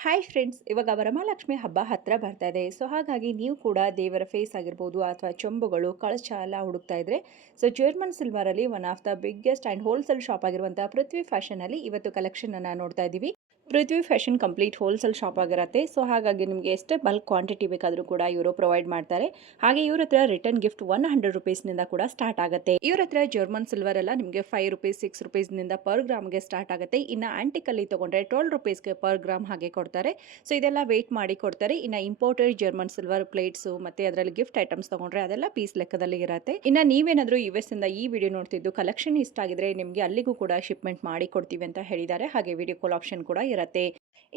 Hi friends ಇವಾಗ ವರಮಹಾಲಕ್ಷ್ಮಿ ಹಬ್ಬ ಹತ್ರ ಬರ್ತಾ ಇದೆ. ಸೊ ಹಾಗಾಗಿ ನೀವು ಕೂಡ ದೇವರ ಫೇಸ್ ಆಗಿರ್ಬೋದು ಅಥವಾ ಚೊಂಬುಗಳು, ಕಳಶ ಎಲ್ಲ ಹುಡುಕ್ತಾ ಇದ್ರೆ so German ಸಿಲ್ವರಲ್ಲಿ one of the biggest and wholesale shop ಆಗಿರುವಂಥ ಪೃಥ್ವಿ ಫ್ಯಾಷನಲ್ಲಿ ಇವತ್ತು ಕಲೆಕ್ಷನನ್ನು ನೋಡ್ತಾ ಇದ್ದೀವಿ Prithvi Fashion complete wholesale shop ಆಗಿರುತ್ತೆ. ಸೊ, ಹಾಗಾಗಿ ನಿಮಗೆ ಎಷ್ಟೇ ಬಲ್ಕ್ ಕ್ವಾಂಟಿಟಿ ಬೇಕಾದರೂ ಕೂಡ ಇವರು ಪ್ರೊವೈಡ್ ಮಾಡ್ತಾರೆ. ಹಾಗೆ ಇವ್ರ ಹತ್ರ ರಿಟರ್ನ್ ಗಿಫ್ಟ್ ಒನ್ ಹಂಡ್ರೆಡ್ ರುಪೀಸ್ನಿಂದ ಕೂಡ ಸ್ಟಾರ್ಟ್ ಆಗುತ್ತೆ. ಇವ್ರ ಹತ್ರ ಜರ್ಮನ್ ಸಿಲ್ವರ್ ಎಲ್ಲ ನಿಮಗೆ ಫೈವ್ ರುಪೀಸ್, ಸಿಕ್ಸ್ ರುಪೀಸ್ನಿಂದ ಪರ್ ಗ್ರಾಮ್ಗೆ ಸ್ಟಾರ್ಟ್ ಆಗುತ್ತೆ. ಇನ್ನು ಆಂಟಿಕಲ್ಲಿ ತೊಗೊಂಡ್ರೆ ಟ್ವೆಲ್ ರುಪೀಸ್ಗೆ ಪರ್ ಗ್ರಾಮ್ ಹಾಗೆ ಕೊಡ್ತಾರೆ. ಸೊ, ಇದೆಲ್ಲ ವೆಯ್ಟ್ ಮಾಡಿ ಕೊಡ್ತಾರೆ. ಇನ್ನು ಇಂಪೋರ್ಟೆಡ್ ಜರ್ಮನ್ ಸಿಲ್ವರ್ ಪ್ಲೇಟ್ಸು ಮತ್ತೆ ಅದರಲ್ಲಿ ಗಿಫ್ಟ್ ಐಟಮ್ಸ್ ತಗೊಂಡ್ರೆ ಅದೆಲ್ಲ ಪೀಸ್ ಲೆಕ್ಕದಲ್ಲಿ ಇರುತ್ತೆ. ಇನ್ನು ನೀವೇನಾದರೂ ಯು ಎಸ್ ಇಂದ ಈ ವಿಡಿಯೋ ನೋಡ್ತಿದ್ದು ಕಲೆಕ್ಷನ್ ಇಷ್ಟ ಆಗಿದ್ರೆ ನಿಮಗೆ ಅಲ್ಲಿಗೂ ಕೂಡ ಶಿಪ್ಮೆಂಟ್ ಮಾಡಿ ಕೊಡ್ತೀವಿ ಅಂತ ಹೇಳಿದ್ದಾರೆ. ಹಾಗೆ ವಿಡಿಯೋ ಕಾಲ್ ಆಪ್ಷನ್ ಕೂಡ ಇರುತ್ತೆ.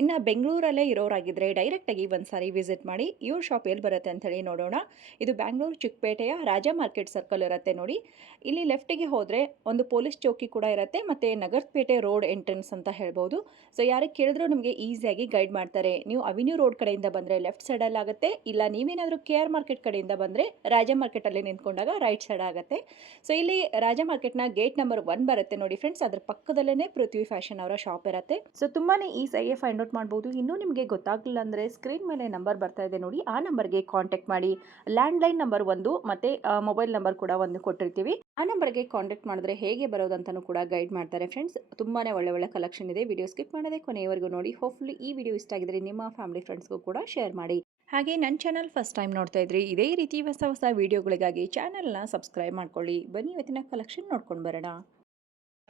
ಇನ್ನು ಬೆಂಗಳೂರಲ್ಲೇ ಇರೋರಾಗಿದ್ದರೆ ಡೈರೆಕ್ಟಾಗಿ ಒಂದು ಸಾರಿ ವಿಸಿಟ್ ಮಾಡಿ, ಇವ್ರ ಶಾಪ್ ಎಲ್ಲಿ ಬರುತ್ತೆ ಅಂತೇಳಿ ನೋಡೋಣ. ಇದು ಬ್ಯಾಂಗ್ಳೂರು ಚಿಕ್ಕಪೇಟೆಯ ರಾಜಾ ಮಾರ್ಕೆಟ್ ಸರ್ಕಲ್ ಇರುತ್ತೆ ನೋಡಿ. ಇಲ್ಲಿ ಲೆಫ್ಟಿಗೆ ಹೋದರೆ ಒಂದು ಪೊಲೀಸ್ ಚೌಕಿ ಕೂಡ ಇರುತ್ತೆ ಮತ್ತು ನಗರಪೇಟೆ ರೋಡ್ ಎಂಟ್ರೆನ್ಸ್ ಅಂತ ಹೇಳ್ಬೋದು. ಸೊ ಯಾರಿಗೆ ಕೇಳಿದ್ರೂ ನಿಮಗೆ ಈಸಿಯಾಗಿ ಗೈಡ್ ಮಾಡ್ತಾರೆ. ನೀವು ಅವಿನ್ಯೂ ರೋಡ್ ಕಡೆಯಿಂದ ಬಂದರೆ ಲೆಫ್ಟ್ ಅಲ್ಲಿ ಆಗುತ್ತೆ, ಇಲ್ಲ ನೀವೇನಾದರೂ ಕೆ ಆರ್ ಮಾರ್ಕೆಟ್ ಕಡೆಯಿಂದ ಬಂದರೆ ರಾಜಾ ಮಾರ್ಕೆಟಲ್ಲಿ ನಿಂತ್ಕೊಂಡಾಗ ರೈಟ್ ಸೈಡ್ ಆಗುತ್ತೆ. ಸೊ ಇಲ್ಲಿ ರಾಜಾ ಮಾರ್ಕೆಟ್ನ ಗೇಟ್ ನಂಬರ್ ಒನ್ ಬರುತ್ತೆ ನೋಡಿ ಫ್ರೆಂಡ್ಸ್ ಅದ್ರ ಪಕ್ಕದಲ್ಲೇ ಪೃಥ್ವಿ ಫ್ಯಾಷನ್ ಅವರ ಶಾಪ್ ಇರುತ್ತೆ. ಸೊ ತುಂಬಾನೇ ಈಸಿಯಾಗಿ ಫೈಂಡ್ ಔಟ್ ಮಾಡ್ಬೋದು. ಇನ್ನೂ ನಿಮಗೆ ಗೊತ್ತಾಗಲಿಲ್ಲ ಅಂದರೆ ಸ್ಕ್ರೀನ್ ಮೇಲೆ ನಂಬರ್ ಬರ್ತಾ ಇದೆ ನೋಡಿ. ಆ ನಂಬರ್ಗೆ ಕಾಂಟ್ಯಾಕ್ಟ್ ಮಾಡಿ. ಲ್ಯಾಂಡ್ಲೈನ್ ನಂಬರ್ ಒಂದು ಮತ್ತು ಮೊಬೈಲ್ ನಂಬರ್ ಕೂಡ ಒಂದು ಕೊಟ್ಟಿರ್ತೀವಿ. ಆ ನಂಬರ್ಗೆ ಕಾಂಟ್ಯಾಕ್ಟ್ ಮಾಡಿದ್ರೆ ಹೇಗೆ ಬರೋದು ಅಂತಲೂ ಕೂಡ ಗೈಡ್ ಮಾಡ್ತಾರೆ. ಫ್ರೆಂಡ್ಸ್ ತುಂಬಾನೇ ಒಳ್ಳೆ ಒಳ್ಳೆ ಕಲೆಕ್ಷನ್ ಇದೆ. ವಿಡಿಯೋ ಸ್ಕಿಪ್ ಮಾಡದೆ ಕೊನೆಯವರೆಗೂ ನೋಡಿ. ಹೋಪ್ಫುಲಿ ಈ ವಿಡಿಯೋ ಇಷ್ಟ ಆಗಿದ್ರೆ ನಿಮ್ಮ ಫ್ಯಾಮಿಲಿ ಫ್ರೆಂಡ್ಸ್ಗೂ ಕೂಡ ಶೇರ್ ಮಾಡಿ. ಹಾಗೆ ನನ್ನ ಚಾನಲ್ ಫಸ್ಟ್ ಟೈಮ್ ನೋಡ್ತಾ ಇದ್ರಿ ಇದೇ ರೀತಿ ಹೊಸ ಹೊಸ ವಿಡಿಯೋಗಳಿಗಾಗಿ ಚಾನಲ್ನ ಸಬ್ಸ್ಕ್ರೈಬ್ ಮಾಡ್ಕೊಳ್ಳಿ. ಬನ್ನಿ ಇವತ್ತಿನ ಕಲೆಕ್ಷನ್ ನೋಡ್ಕೊಂಡು ಬರೋಣ.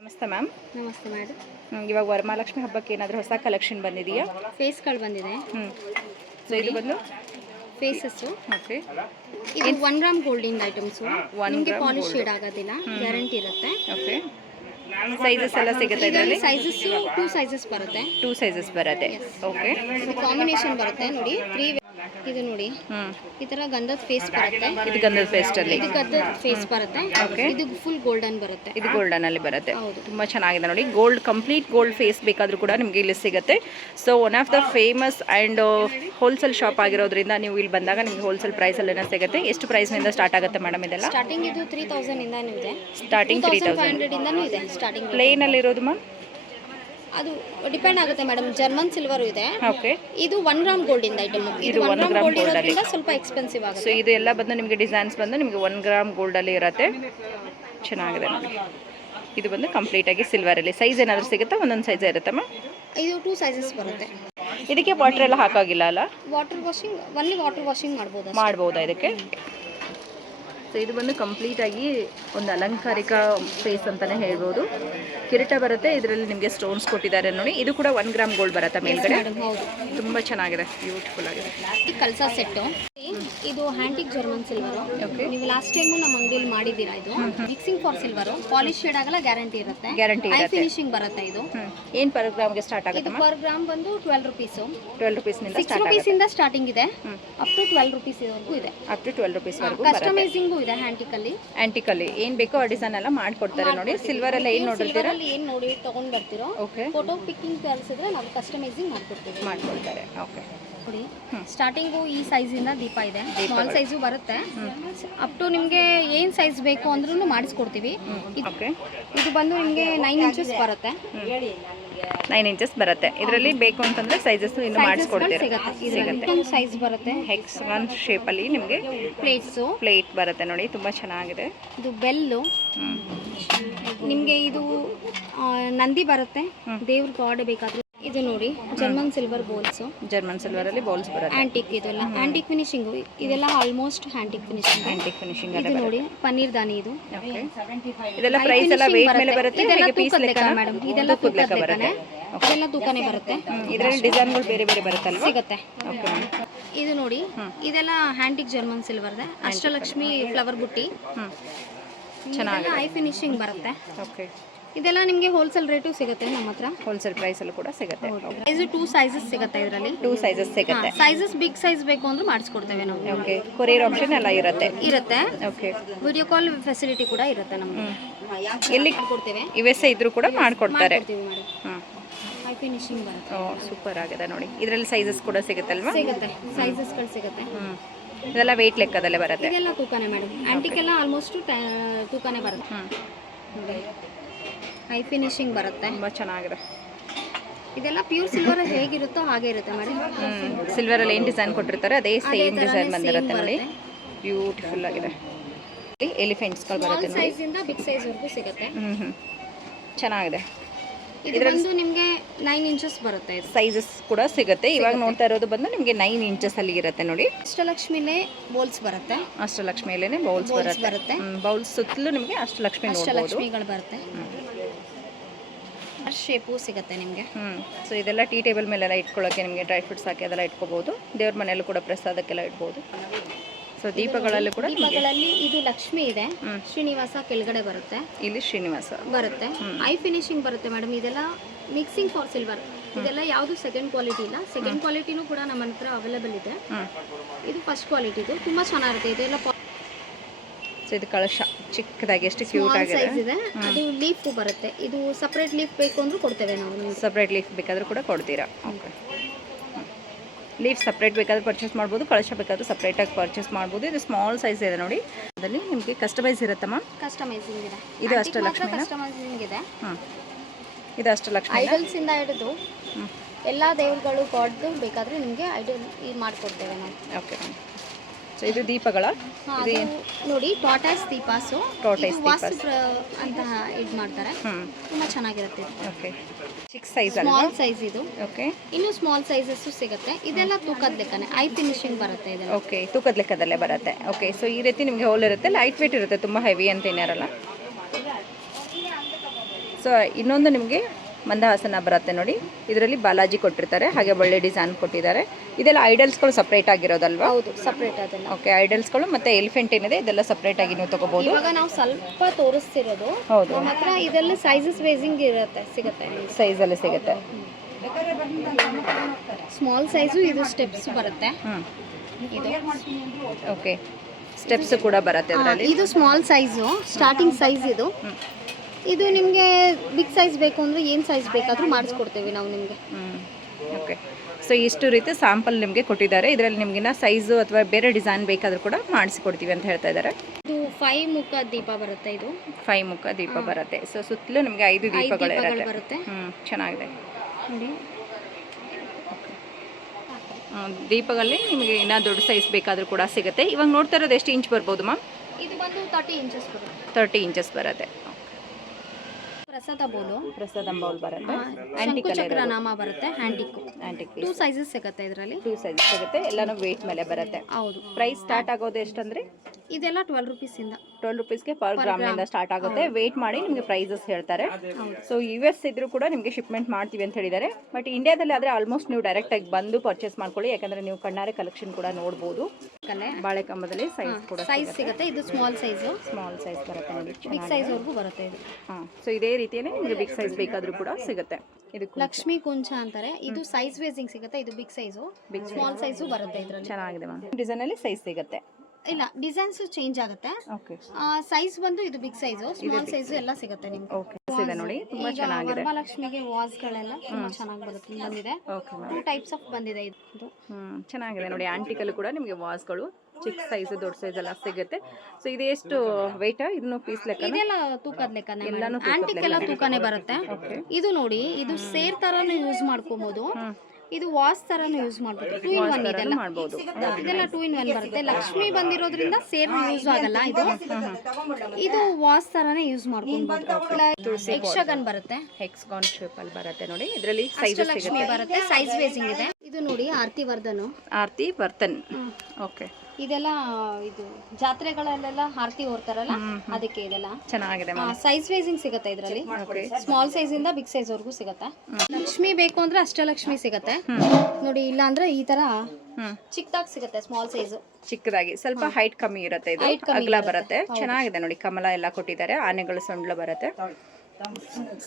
ನಮಸ್ತೆ ಮ್ಯಾಮ್. ನಮಸ್ತೆ ಮೇಡಮ್ ಇವಾಗ ವರಮಹಾಲಕ್ಷ್ಮಿ ಹಬ್ಬಕ್ಕೆ ಏನಾದರೂ ಹೊಸ ಕಲೆಕ್ಷನ್ ಬಂದಿದೆಯಾ? ಫೇಸ್ಗಳು ಬಂದಿದೆ. ಹ್ಞೂ ಸೊ ಇದು ಬಂದು? ಫೇಸಸ್ಸು ಓಕೆ ಇದು ಒನ್ ಗ್ರಾಮ್ ಗೋಲ್ಡಿಂದ ಐಟಮ್ಸು ನಿಮಗೆ ಪಾಲಿಶ್ ಶೇಡ್ ಆಗೋದಿಲ್ಲ. ಗ್ಯಾರಂಟಿ ಇರುತ್ತೆ. ಓಕೆ ಸೈಜಸ್ ಎಲ್ಲ ಸಿಗುತ್ತೆ ಇದರಲ್ಲಿ ಇದರಲ್ಲಿ? ಸೈಜಸ್ಸು ಟೂ ಸೈಜಸ್ ಬರುತ್ತೆ. ಟೂ ಸೈಜಸ್ ಬರುತ್ತೆ. ಓಕೆ ಇದು ಕಾಂಬಿನೇಷನ್ ಬರುತ್ತೆ. ನೋಡಿ ತ್ರೀ ಇದು ನೋಡಿ. ಈ ತರ ಗಂಧದ ಫೇಸ್ ಬರುತ್ತೆ. ಇದು ಗಂಧದ ಪೇಸ್ಟಲ್ಲಿ ಇದು ಗಂಧದ ಫೇಸ್ ಬರುತ್ತೆ. ಇದು ಫುಲ್ ಗೋಲ್ಡನ್ ಬರುತ್ತೆ. ಇದು ಗೋಲ್ಡನ್ ಅಲ್ಲಿ ಬರುತ್ತೆ. ಹೌದು. ತುಂಬಾ ಚೆನ್ನಾಗಿದೆ ನೋಡಿ. ಗೋಲ್ಡ್ ಕಂಪ್ಲೀಟ್ ಗೋಲ್ಡ್ ಫೇಸ್ ಬೇಕಾದ್ರೂ ಕೂಡ ನಿಮಗೆ ಇಲ್ಲಿ ಸಿಗುತ್ತೆ. So one of the famous and wholesale shop ಆಗಿರೋದ್ರಿಂದ ನೀವು ಇಲ್ಲಿ ಬಂದಾಗ ನಿಮಗೆ ಹೋಲ್ಸೇಲ್ ಪ್ರೈಸಲ್ಲೇನ ಸಿಗುತ್ತೆ. ಎಷ್ಟು ಪ್ರೈಸ್ನಿಂದ ಸ್ಟಾರ್ಟ್ ಆಗುತ್ತೆ ಮೇಡಮ್ ಇದೆಲ್ಲ? ಸ್ಟಾರ್ಟಿಂಗ್ ಇದು ತ್ರೀ ತೌಸಂಡ್ ಇಂದ. ಇದೆ ಸ್ಟಾರ್ಟಿಂಗ್ ತ್ರೀ ತೌಸಂಡ್ ಹಂಡ್ರೆಡ್ ಇಂದಾನು ಇದೆ. ಸ್ಟಾರ್ಟಿಂಗ್ ಇರೋದು ಮ್ಯಾಮ್ ಅದು ಡಿಪೆಂಡ್ ಆಗುತ್ತೆ ಮೇಡಮ್. ಜರ್ಮನ್ ಸಿಲ್ವರ್ ಇದೆ. ಓಕೆ ಇದು ಒನ್ ಗ್ರಾಮ್ ಗೋಲ್ಡ್ ಇಂದ ಐಟಮ್ ಇದು ಒನ್ ಗ್ರಾಮ್ ಗೋಲ್ಡ್ ಇರೋದ್ರಿಂದ ಸ್ವಲ್ಪ ಎಕ್ಸ್ಪೆನ್ಸಿವ್ ಸೊ ಆಗುತ್ತೆ ಇದು ಎಲ್ಲ ಬಂದು ನಿಮಗೆ ಡಿಸೈನ್ಸ್ ಬಂದು ನಿಮಗೆ ಒನ್ ಗ್ರಾಮ್ ಗೋಲ್ಡಲ್ಲಿ ಇರುತ್ತೆ. ಚೆನ್ನಾಗಿದೆ ನೋಡಿ. ಇದು ಬಂದು ಸಿಲ್ವರ್ ಅಲ್ಲಿ. ಸೈಜ್ ಏನಾದರೂ ಸಿಗುತ್ತಾ? ಒಂದೊಂದು ಸೈಜ್ ಇರುತ್ತೆ ಮ್ಯಾಮ್ ಇದು ಟೂ ಸೈಜಸ್ ಬರುತ್ತೆ. ಇದಕ್ಕೆ ವಾಟರ್ ಎಲ್ಲ ಹಾಕಾಗಿಲ್ಲ ಅಲ್ಲ? Water washing only water washing ಮಾಡ್ಬೋದು. ಮಾಡ್ಬೋದಾ ಇದಕ್ಕೆ? ಸೊ ಇದು ಬಂದು ಕಂಪ್ಲೀಟಾಗಿ ಒಂದು ಅಲಂಕಾರಿಕ ಫೇಸ್ ಅಂತಲೇ ಹೇಳ್ಬೋದು. ಕಿರೀಟ ಬರುತ್ತೆ ಇದರಲ್ಲಿ ನಿಮಗೆ ಸ್ಟೋನ್ಸ್ ಕೊಟ್ಟಿದ್ದಾರೆ ನೋಡಿ. ಇದು ಕೂಡ ಒನ್ ಗ್ರಾಮ್ ಗೋಲ್ಡ್ ಬರುತ್ತೆ ಮೇಲ್ಗಡೆ. ತುಂಬ ಚೆನ್ನಾಗಿದೆ ಬ್ಯೂಟಿಫುಲ್ ಆಗಿದೆ. ಕಲ್ಸ ಸೆಟ್ಟು ಇದು ಹ್ಯಾಂಟಿಕ್ ಜರ್ಮನ್ ಸಿಲ್ವರು. ನೀವು ಲಾಸ್ಟ್ ಟೈಮು ನಮ್ಮ ಅಂಗಡಿಯಲ್ಲಿ ಮಾಡಿದ್ದೀರಾ ಇದು? Mixing for silver polish shade ಆಗಲ್ಲ ಗ್ಯಾರಂಟಿ ಇರುತ್ತೆ. ಗ್ಯಾರಂಟಿ ಐ ಫಿನಿಶಿಂಗ್ ಬರುತ್ತೆ ಇದು. ಏನ್ ಪರ್ ಗ್ರಾಮ್ ಸ್ಟಾರ್ಟ್ ಇದು ಆಗುತ್ತೆ ಪರ್ ಗ್ರಾಮ್ ಬಂದು twelve rupees twelve rupees six rupees ಇಂದ ಸ್ಟಾರ್ಟಿಂಗ್ ಇದೆ. ಅಪ್ ಟು ಟ್ವೆಲ್ ರುಪೀಸ್ ವರೆಗೂ ಇದೆ. Up to twelve customising customising ಇದೆ ಹ್ಯಾಂಟಿಕಲ್ಲಿ ಆ್ಯಂಟಿಕಲ್ಲಿ ಏನು ಬೇಕೋ ಆ ಡಿಸೈನ್ ಎಲ್ಲ ಮಾಡ್ಕೊಡ್ತಾರೆ ನೋಡಿ. ಸಿಲ್ವರ್ ಎಲ್ಲ ಏನು ನೋಡಿರ್ತೀರಾ ಏನು ನೋಡಿ ತಗೊಂಡ್ ಬರ್ತೀರೋ ಓಕೆ ಫೋಟೋ ಪಿಕ್ಕಿಂಗ್ ಕಳಿಸಿದ್ರೆ ನಾವು ಕಸ್ಟಮೈಸಿಂಗ್ ಮಾಡ್ಕೊಡ್ತೀವಿ. ಮಾಡ್ಕೊಡ್ತಾರೆ. ಓಕೆ ನೋಡಿ ಸ್ಟಾರ್ಟಿಂಗು ಈ ಸೈಜಿಂದ ದೀಪ ಇದೆ. ಸ್ಮಾಲ್ ಸೈಜು ಬರುತ್ತೆ. ಅಪ್ ಟು ನಿಮಗೆ ಏನು ಸೈಜ್ ಬೇಕು ಅಂದ್ರೂ ಮಾಡಿಸ್ಕೊಡ್ತೀವಿ. ಇದು- ಓಕೆ ಇದು ಬಂದು ನಿಮಗೆ ನೈನ್ ಇಂಚಸ್ ಬರುತ್ತೆ. ನೈನ್ ಇಂಚಸ್ ಬರುತ್ತೆ. ಇದರಲ್ಲಿ ಬೇಕು ಅಂತಂದ್ರೆ ಸೈಜಸ್ ಇನ್ನು ಮಾಡಿಸ್ಕೊಡ್ತೀರಾ? ಸಿಗುತ್ತೆ. ಸೈಜ್ ಬರುತ್ತೆ. ಹೆಕ್ಸಾನ್ ಶೇಪಲ್ಲಿ ನಿಮಗೆ ಪ್ಲೇಟ್ಸು ಪ್ಲೇಟ್ ಬರುತ್ತೆ ನೋಡಿ ತುಂಬ ಚೆನ್ನಾಗಿದೆ. ಇದು ಬೆಲ್ಲು. ನಿಮಗೆ ಇದು ನಂದಿ ಬರುತ್ತೆ. ದೇವ್ರ ಗಾಡ್ ಬೇಕಾದ್ರೆ ಇದು ನೋಡಿ German silver bowls German silver ಅಲ್ಲಿ ಬೌಲ್ಸ್ ಬರುತ್ತೆ. ಆಂಟಿಕ್ ಇದೆಲ್ಲ. ಆಂಟಿಕ್ ಫಿನಿಶಿಂಗ್ ಇದೆಲ್ಲ almost antique finishing antique finishing ಇದು ನೋಡಿ ಪನ್ನೀರ್ ದಾನಿ ಇದು. ಓಕೆ ಇದೆಲ್ಲ ಪ್ರೈಸ್ ಎಲ್ಲ ವೇಟ್ ಮೇಲೆ ಬರುತ್ತೆ ಇದೆಲ್ಲ ಹೇಗೆ ಪೀಸ್ ಲೆಕ್ಕ ಮೇಡಮ್ ಇದೆಲ್ಲ ತೂಕದ ಲೆಕ್ಕ ಬರುತ್ತೆ. ಇದೆಲ್ಲ ತೂಕನೇ ಬರುತ್ತೆ. ಇದರಲ್ಲಿ ಡಿಸೈನ್ಗಳು ಬೇರೆ ಬೇರೆ ಬರುತ್ತಲ್ವಾ? ಸಿಗುತ್ತೆ. ಓಕೆ ಇದು ನೋಡಿ ಇದೆಲ್ಲ ಹ್ಯಾಂಟಿಕ್ ಜರ್ಮನ್ ಸಿಲ್ವರ್ದೆ ಅಷ್ಟಲಕ್ಷ್ಮಿ ಫ್ಲವರ್ ಬುಟ್ಟಿ. ಚೆನ್ನಾಗಿ ಐ ಫಿನಿಶಿಂಗ್ ಬರುತ್ತೆ. ಓಕೆ ಇದೆಲ್ಲ ನಿಮಗೆ ಹೋಲ್ಸೇಲ್ ರೇಟು ಸಿಗುತ್ತೆ ನಮ್ಮ ಹತ್ರ ಹೋಲ್ಸೇಲ್ ಅಲ್ಲಿ ಕೂಡ ಸಿಗುತ್ತೆ. ಸೈಜ್ ಟೂ ಸೈಜಸ್ ಸಿಗುತ್ತೆ ಇದರಲ್ಲಿ? ಟೂ ಸೈಜಸ್ ಸಿಗುತ್ತೆ. ಸೈಜಸ್ ಬಿಗ್ ಸೈಜ್ ಬೇಕು ಅಂದ್ರೆ ಮಾಡಿಸ್ಕೊಡ್ತೇವೆ ನಾವು. ಓಕೆ ಕೊರಿಯರ್ ಆಪ್ಷನ್ ಎಲ್ಲ ಇರುತ್ತೆ. ಇರುತ್ತೆ. ಓಕೆ ವಿಡಿಯೋ ಕಾಲ್ ಫೆಸಿಲಿಟಿ ಕೂಡ ಇರುತ್ತೆ ನಮಗೆ ಎಲ್ಲಿ ಕೊಡ್ತೇವೆ ಯು ಇದ್ರು ಕೂಡ ಮಾಡ್ಕೊಡ್ತಾರೆ. ಫಿನಿಶಿಂಗ್ ಬರುತ್ತೆ. ಓ ಸೂಪರ್ ಆಗಿದೆ ನೋಡಿ. ಇದರಲ್ಲಿ ಸೈಜಸ್ ಕೂಡ ಸಿಗುತ್ತಲ್ವಾ? ಸಿಗುತ್ತೆ. ಸೈಜಸ್ಗಳು ಸಿಗುತ್ತೆ. ಹ್ಞೂ ಇದೆಲ್ಲ ವೆಯ್ಟ್ ಲೆಕ್ಕದಲ್ಲೇ ಬರುತ್ತೆ. ಇದೆಲ್ಲ ತೂಕನೇ ಮೇಡಮ್ ಆಂಟಿಕ್ ಎಲ್ಲ ಆಲ್ಮೋಸ್ಟ್ ತೂಕನೇ ಬರುತ್ತೆ. ಹ್ಞೂ ಐ ಫಿನಿಶಿಂಗ್ ಬರುತ್ತೆ. ತುಂಬ ಚೆನ್ನಾಗಿದೆ. ಇದೆಲ್ಲ ಪ್ಯೂರ್ ಸಿಲ್ವರ್ ಹೇಗಿರುತ್ತೋ ಹಾಗೆ ಇರುತ್ತೆ ಮೇಡಮ್ ಸಿಲ್ವರಲ್ಲಿ ಏನು ಡಿಸೈನ್ ಕೊಟ್ಟಿರ್ತಾರೆ ಅದೇ ಸೇಮ್ ಡಿಸೈನ್ ಬಂದಿರುತ್ತೆ ನೋಡಿ ಬ್ಯೂಟಿಫುಲ್ ಆಗಿದೆ. ಎಲಿಫೆಂಟ್ಸ್ಗಳು ಬರುತ್ತೆ ನೋಡಿ ಸೈಜ್ ಇಂದ ಬಿಗ್ ಸೈಜ್ ವರೆಗೂ ಸಿಗುತ್ತೆ. ಹ್ಮ್ ಚೆನ್ನಾಗಿದೆ. ನಿಮಗೆ ನೈನ್ ಇಂಚಸ್ ಬರುತ್ತೆ ಸೈಜಸ್ ಕೂಡ ಸಿಗುತ್ತೆ. ಇವಾಗ ನೋಡ್ತಾ ಇರೋದು ಬಂದು ನಿಮಗೆ ನೈನ್ ಇಂಚಸ್ ಅಲ್ಲಿ ಇರುತ್ತೆ ನೋಡಿ. ಅಷ್ಟಲಕ್ಷ್ಮಿಲೇ ಬೌಲ್ಸ್ ಬರುತ್ತೆ. ಅಷ್ಟಲಕ್ಷ್ಮಿಯಲ್ಲೇ ಬೌಲ್ಸ್ ಬರುತ್ತೆ. ಬೌಲ್ಸ್ ಸುತ್ತಲೂ ನಿಮಗೆ ಅಷ್ಟಲಕ್ಷ್ಮಿ ಅಷ್ಟಲಕ್ಷ್ಮಿಗಳು ಬರುತ್ತೆ. ಶೇಪು ಸಿಗುತ್ತೆ ನಿಮಗೆ. ಹ್ಞೂ ಸೊ ಇದೆಲ್ಲ ಟೀ ಟೇಬಲ್ ಮೇಲೆಲ್ಲ ಇಟ್ಕೊಳ್ಳೋಕ್ಕೆ ನಿಮಗೆ ಡ್ರೈ ಫ್ರೂಟ್ಸ್ ಹಾಕಿ ಅದೆಲ್ಲ ಇಟ್ಕೋಬೋದು. ದೇವ್ರ ಮನೆಯಲ್ಲೂ ಕೂಡ ಪ್ರಸಾದಕ್ಕೆಲ್ಲ ಇಡ್ಬೋದು ಸೊ ದೀಪಗಳಲ್ಲೂ ಕೂಡ ದೀಪಗಳಲ್ಲಿ ಇದು ಲಕ್ಷ್ಮಿ ಇದೆ. ಶ್ರೀನಿವಾಸ ಕೆಳಗಡೆ ಬರುತ್ತೆ. ಇಲ್ಲಿ ಶ್ರೀನಿವಾಸ. ಬರುತ್ತೆ. ಐ ಫಿನಿಶಿಂಗ್ ಬರುತ್ತೆ ಮೇಡಮ್ ಇದೆಲ್ಲ ಮಿಕ್ಸಿಂಗ್ ಫಾರ್ ಸಿಲ್ವರ್ ಇದೆಲ್ಲ ಯಾವುದು ಸೆಕೆಂಡ್ ಕ್ವಾಲಿಟಿ ಇಲ್ಲ. ಸೆಕೆಂಡ್ ಕ್ವಾಲಿಟಿನೂ ಕೂಡ ನಮ್ಮ ಹತ್ರ ಅವೈಲೇಬಲ್ ಇದೆ. ಇದು ಫಸ್ಟ್ ಕ್ವಾಲಿಟಿದು ತುಂಬ ಚೆನ್ನಾಗಿರುತ್ತೆ. ಇದೆಲ್ಲ ಸೊ ಇದು ಕಳಶ. ಚಿಕ್ಕದಾಗಿ ಎಷ್ಟು ಕ್ಯೂಟ್ ಆಗಿದೆ. ಅದು ಲೀಫ್ ಬರುತ್ತೆ. ಇದು ಸಪ್ರೇಟ್ ಲೀಫ್ ಬೇಕು ಅಂದ್ರೂ ಕೊಡ್ತೇವೆ ನಾವು ಸಪ್ರೇಟ್ ಲೀಫ್ ಬೇಕಾದರೂ ಕೂಡ ಕೊಡ್ತೀರಾ? ಓಕೆ ಲೀಫ್ ಸಪ್ರೇಟ್ ಬೇಕಾದ್ರೆ ಪರ್ಚೇಸ್ ಮಾಡ್ಬೋದು ಕಳಶ ಬೇಕಾದ್ರೂ ಸಪ್ರೇಟಾಗಿ ಪರ್ಚೇಸ್ ಮಾಡ್ಬೋದು. ಇದು ಸ್ಮಾಲ್ ಸೈಜ್ ಇದೆ ನೋಡಿ. ಅದರಲ್ಲಿ ನಿಮಗೆ ಕಸ್ಟಮೈಸ್ ಇರುತ್ತಮ್ಮ ಕಸ್ಟಮೈಸಿಂಗ್ ಇದೆ. ಇದು ಅಷ್ಟಲಕ್ಷ್ಮಿನಾ? ಕಸ್ಟಮೈಸಿಂಗ್ ಇದೆ. ಹಾಂ ಇದು ಅಷ್ಟಲಕ್ಷ್ಮಿ ಐಡಲ್ಸ್ ಇಂದ ಹಿಡಿದು ಎಲ್ಲ ದೇವರುಗಳು ಗಾಡ್ದು ಬೇಕಾದರೆ ನಿಮಗೆ ಐಡಲ್ ಇದು ಮಾಡಿಕೊಡ್ತೇವೆ ನಾವು. ಓಕೆ ಸೊ ಇದು ದೀಪಗಳ? ನೋಡಿ ಟಾಟಾಸ್ ದೀಪಾಸು ಟೋಟಾಸ್ ಅಂತ ಇದು ಮಾಡ್ತಾರೆ. ತುಂಬಾ ಚೆನ್ನಾಗಿರುತ್ತೆ ಓಕೆ ಚಿಕ್ ಸೈಜ್ ಸ್ಮಾಲ್ ಸೈಜ್ ಇದು. ಓಕೆ ಇನ್ನು ಸ್ಮಾಲ್ ಸೈಜಸ್ ಸಿಗುತ್ತೆ. ಇದೆಲ್ಲ ತೂಕದ ಲೆಕ್ಕನೆ. ಐ ಫಿನಿಶಿಂಗ್ ಬರುತ್ತೆ ಇದೆ ಓಕೆ ತೂಕದ ಲೆಕ್ಕದಲ್ಲೇ ಬರುತ್ತೆ. ಓಕೆ ಸೊ ಈ ರೀತಿ ನಿಮಗೆ ಹೋಲ್ ಇರುತ್ತೆ ಲೈಟ್ ವೇಟ್ ಇರುತ್ತೆ ತುಂಬಾ ಹೆವಿ ಅಂತ ಏನಿರಲ್ಲ ಸೊ ಇನ್ನೊಂದು ನಿಮಗೆ ಮಂದಹಾಸನ ಬರುತ್ತೆ ನೋಡಿ. ಇದರಲ್ಲಿ ಬಾಲಾಜಿ ಕೊಟ್ಟಿರ್ತಾರೆ ಹಾಗೆ ಒಳ್ಳೆ ಡಿಸೈನ್ ಕೊಟ್ಟಿದ್ದಾರೆ. ಇದೆಲ್ಲ ಐಡಲ್ಸ್ಗಳು ಸಪ್ರೇಟ್ ಆಗಿರೋದಲ್ವಾ? ಹೌದು ಸಪ್ರೇಟ್ ಅದೆಲ್ಲ. ಓಕೆ ಐಡಲ್ಸ್ಗಳು ಮತ್ತೆ ಎಲಿಫೆಂಟ್ ಏನಿದೆ ಇದೆಲ್ಲ ಸಪ್ರೇಟ್ ಆಗಿ ನೀವು ತಗೋಬಹುದು ಇವಾಗ ನಾವು ಸ್ವಲ್ಪ ತೋರಿಸ್ತಿರೋದು. ಹೌದು. ಮಾತ್ರ ಇದೆಲ್ಲ ಸೈಜಸ್ ವೇಸಿಂಗ್ ಇರುತ್ತೆ ಸಿಗುತ್ತೆ. ಸೈಜ್ ಅಲ್ಲಿ ಸಿಗುತ್ತೆ. ಸ್ಮಾಲ್ ಸೈಜು ಇದು ಸ್ಟೆಪ್ಸ್ ಬರುತ್ತೆ. ಇದು. ಓಕೆ ಸ್ಟೆಪ್ಸ್ ಕೂಡ ಬರುತ್ತೆ ಅದರಲ್ಲಿ. ಇದು ಸ್ಮಾಲ್ ಸೈಜು ಸ್ಟಾರ್ಟಿಂಗ್ ಸೈಜ್ ಇದು. ಇದು ನಿಮಗೆ ಬಿಗ್ ಸೈಜ್ ಬೇಕು ಅಂದರೆ ಏನು ಸೈಜ್ ಬೇಕಾದರೂ ಮಾಡಿಸ್ಕೊಡ್ತೇವೆ ನಾವು ನಿಮಗೆ. ಓಕೆ ಸೊ ಇಷ್ಟು ರೀತಿ ಸ್ಯಾಂಪಲ್ ನಿಮಗೆ ಕೊಟ್ಟಿದ್ದಾರೆ. ಇದರಲ್ಲಿ ನಿಮಗಿನ್ನ ಸೈಜು ಅಥವಾ ಬೇರೆ ಡಿಸೈನ್ ಬೇಕಾದರೂ ಕೂಡ ಮಾಡಿಸಿಕೊಡ್ತೀವಿ ಅಂತ ಹೇಳ್ತಾ ಇದ್ದಾರೆ. ಇದು ಫೈವ್ ಮುಖ ದೀಪ ಬರುತ್ತೆ ಇದು. ಫೈ ಮುಖ ದೀಪ ಬರುತ್ತೆ. ಸೊ ಸುತ್ತಲೂ ನಿಮಗೆ ಐದು ದೀಪಗಳು ಬರುತ್ತೆ. ಹ್ಞೂ ಚೆನ್ನಾಗಿದೆ. ನೋಡಿ. ದೀಪಗಳಲ್ಲಿ ನಿಮಗೆ ಇನ್ನೂ ದೊಡ್ಡ ಸೈಜ್ ಬೇಕಾದರೂ ಕೂಡ ಸಿಗುತ್ತೆ. ಇವಾಗ ನೋಡ್ತಾ ಇರೋದು ಎಷ್ಟು ಇಂಚ್ ಬರ್ಬೋದು ಮ್ಯಾಮ್ ಇದು ಬಂದು ತರ್ಟಿ ಇಂಚಸ್ ಬರುತ್ತೆ. ತರ್ಟಿ ಇಂಚಸ್ ಬರುತ್ತೆ. ಪ್ರಸಾದ ಬೌಲು? ಪ್ರಸಾದ ಬೌಲ್ ಬರುತ್ತೆ. ಶಂಕುಚಕ್ರ ನಾಮ ಬರುತ್ತೆ ಹ್ಯಾಂಡಿಕ್ ಹ್ಯಾಂಡಿಕ್ ಟೂ ಸೈಜಸ್ ಸಿಗುತ್ತೆ ಇದರಲ್ಲಿ? ಟೂ ಸೈಜಸ್ ಸಿಗುತ್ತೆ. ಎಲ್ಲಾನು ವೇಟ್ ಮೇಲೆ ಬರುತ್ತೆ. ಹೌದು. ಪ್ರೈಸ್ ಸ್ಟಾರ್ಟ್ ಆಗೋದು ಎಷ್ಟಂದ್ರೆ? ಇದೆಲ್ಲ ಟ್ವೆಲ್ ರುಪೀಸಿಂದ ಟ್ವೆಲ್ ರುಪೀಸ್ಗೆ ಪರ್ ಗ್ರಾಮಿಂದ ಸ್ಟಾರ್ಟ್ ಆಗುತ್ತೆ. ವೇಟ್ ಮಾಡಿ ನಿಮಗೆ ಪ್ರೈಸಸ್ ಹೇಳ್ತಾರೆ. ಸೊ ಯು ಎಸ್ ಇದ್ರೂ ಕೂಡ ನಿಮಗೆ ಶಿಪ್ಮೆಂಟ್ ಮಾಡ್ತೀವಿ ಅಂತ ಹೇಳಿದ್ದಾರೆ. ಬಟ್ ಇಂಡಿಯಾದಲ್ಲಿ ಆದರೆ ಆಲ್ಮೋಸ್ಟ್ ನೀವು ಡೈರೆಕ್ಟಾಗಿ ಬಂದು ಪರ್ಚೇಸ್ ಮಾಡ್ಕೊಳ್ಳಿ. ಯಾಕಂದ್ರೆ ನೀವು ಕಣ್ಣಾರೆ ಕಲೆಕ್ಷನ್ ಕೂಡ ನೋಡ್ಬೋದು. ಬಾಳೆ ಕಂಬದಲ್ಲಿ ಸೈಜ್ ಕೂಡ ಸೈಜ್ ಸಿಗುತ್ತೆ. ಇದು ಸ್ಮಾಲ್ ಸೈಜ್ ಸ್ಮಾಲ್ ಸೈಜ್ ಬರುತ್ತೆ ಬಿಗ್ ಸೈಜ್ ಸೈಜ್ವರೆಗೂ ಬರುತ್ತೆ ಇದು. ಹಾಂ ಸೊ ಇದೇ ರೀತಿಯೇ ನಿಮಗೆ ಬಿಗ್ ಸೈಜ್ ಬೇಕಾದರೂ ಕೂಡ ಸಿಗುತ್ತೆ. ಇದು. ಲಕ್ಷ್ಮಿ ಕುಂಚ ಅಂತಾರೆ. ಇದು ಸೈಜ್ ವೇಸಿಂಗ್ ಸಿಗುತ್ತೆ. ಇದು big size big small size ಬರುತ್ತೆ ಇದರಲ್ಲಿ. ಚೆನ್ನಾಗಿದೆ ಮ್ಯಾಮ್ ಡಿಸೈನಲ್ಲಿ ಸೈಜ್ ಸಿಗುತ್ತೆ. ಇಲ್ಲ ಡಿಸೈನ್ಸ್ ಚೇಂಜ್ ಆಗುತ್ತೆ. ಓಕೆ ಸೈಜ್ ಬಂದು ಇದು ಬಿಗ್ ಸೈಜ್ ಸ್ಮಾಲ್ ಸೈಜ್ ಎಲ್ಲ ಸಿಗುತ್ತೆ ನಿಮ್ಗೆ. ಓಕೆ ಇದೆ ನೋಡಿ ತುಂಬಾ ಚೆನ್ನಾಗಿದೆ. ವರಮಹಾಲಕ್ಷ್ಮಿಗೆ ವಾಸ್ಗಳೆಲ್ಲ ತುಂಬಾ ಚೆನ್ನಾಗಿ ಬರುತ್ತೆ ಬಂದಿದೆ. ಟೂ ಟೈಪ್ಸ್ ಆಫ್ ಬಂದಿದೆ ಇದು. ಚೆನ್ನಾಗಿದೆ ನೋಡಿ ಆಂಟಿಕಲ್ ಕೂಡ ನಿಮಗೆ ವಾಸ್ಗಳು ಚಿಕ್ಕ ಸೈಜ್ ದೊಡ್ಡ ಸೈಜ್ ಎಲ್ಲ ಸಿಗುತ್ತೆ. ಸೊ ಇದು ಎಷ್ಟು ವೆಯ್ಟ ಇದನ್ನು ಪೀಸ್ ಲೆಕ್ಕ ಇದೆಲ್ಲ ತೂಕದ ಲೆಕ್ಕನೆ ಎಲ್ಲಾನು ಆಂಟಿಕ್ ಎಲ್ಲ ತೂಕನೇ ಬರುತ್ತೆ. ಇದು ನೋಡಿ ಇದು ಸೇರ್ ತರಾನು ಯೂಸ್ ಮಾಡ್ಕೊಬಹುದು ಇದು ವಾಸ್ ತರಾನು ಯೂಸ್ ಮಾಡಬಹುದು ಟೂ ಇನ್ ಒನ್ ಇದೆಲ್ಲ. ಮಾಡಬಹುದು ಇದೆಲ್ಲ ಟೂ ಇನ್ ಒನ್ ಬರುತ್ತೆ. ಲಕ್ಷ್ಮಿ ಬಂದಿರೋದ್ರಿಂದ ಸೇಮ್ ಯೂಸ್ ಆಗಲ್ಲ ಇದು ಇದು. ವಾಸ್ ತರಾನೇ ಯೂಸ್ ಮಾಡ್ಕೊಬಹುದು ಯಕ್ಷಗನ್ ಬರುತ್ತೆ. ಹೆಕ್ಸ್ಗಾನ್ ಅಲ್ಲಿ ಬರುತ್ತೆ ನೋಡಿ. ಇದರಲ್ಲಿ ಸೈಜ್ ಲಕ್ಷ್ಮಿ ಬರುತ್ತೆ. ಸೈಜ್ ವೇಸಿಂಗ್ ಇದೆ. ಇದು ನೋಡಿ ಆರತಿ ವರ್ಧನ್. ಆರ್ತಿ ವರ್ತನ್ ಓಕೆ ಇದೆಲ್ಲ ಇದು ಜಾತ್ರೆಗಳಲ್ಲೆಲ್ಲ ಆರತಿ ಹೊರ್ತಾರಲ್ಲ ಅದಕ್ಕೆ ಇದೆಲ್ಲ. ಚೆನ್ನಾಗಿದೆ ಸೈಜ್ ವೈಸಿಂಗ್ ಸಿಗುತ್ತೆ ಇದರಲ್ಲಿ? ಸ್ಮಾಲ್ ಸೈಜ್ ಇಂದ ಬಿಗ್ ಸೈಜ್ ವರೆಗೂ ಸಿಗುತ್ತೆ? ಲಕ್ಷ್ಮಿ ಬೇಕು ಅಂದ್ರೆ ಅಷ್ಟಲಕ್ಷ್ಮಿ ಸಿಗುತ್ತೆ. ನೋಡಿ ಇಲ್ಲ ಅಂದ್ರೆ ಈ ತರ ಚಿಕ್ಕದಾಗ ಸಿಗುತ್ತೆ ಸ್ಮಾಲ್ ಸೈಜ್ ಚಿಕ್ಕದಾಗಿ. ಸ್ವಲ್ಪ ಹೈಟ್ ಕಮ್ಮಿ ಇರುತ್ತೆ ಇದು. ಅಗಲ ಬರುತ್ತೆ. ಚೆನ್ನಾಗಿದೆ ನೋಡಿ. ಕಮಲ ಎಲ್ಲ ಕೊಟ್ಟಿದ್ದಾರೆ. ಆನೆಗಳು ಸೊಂಡ್ಲು ಬರುತ್ತೆ.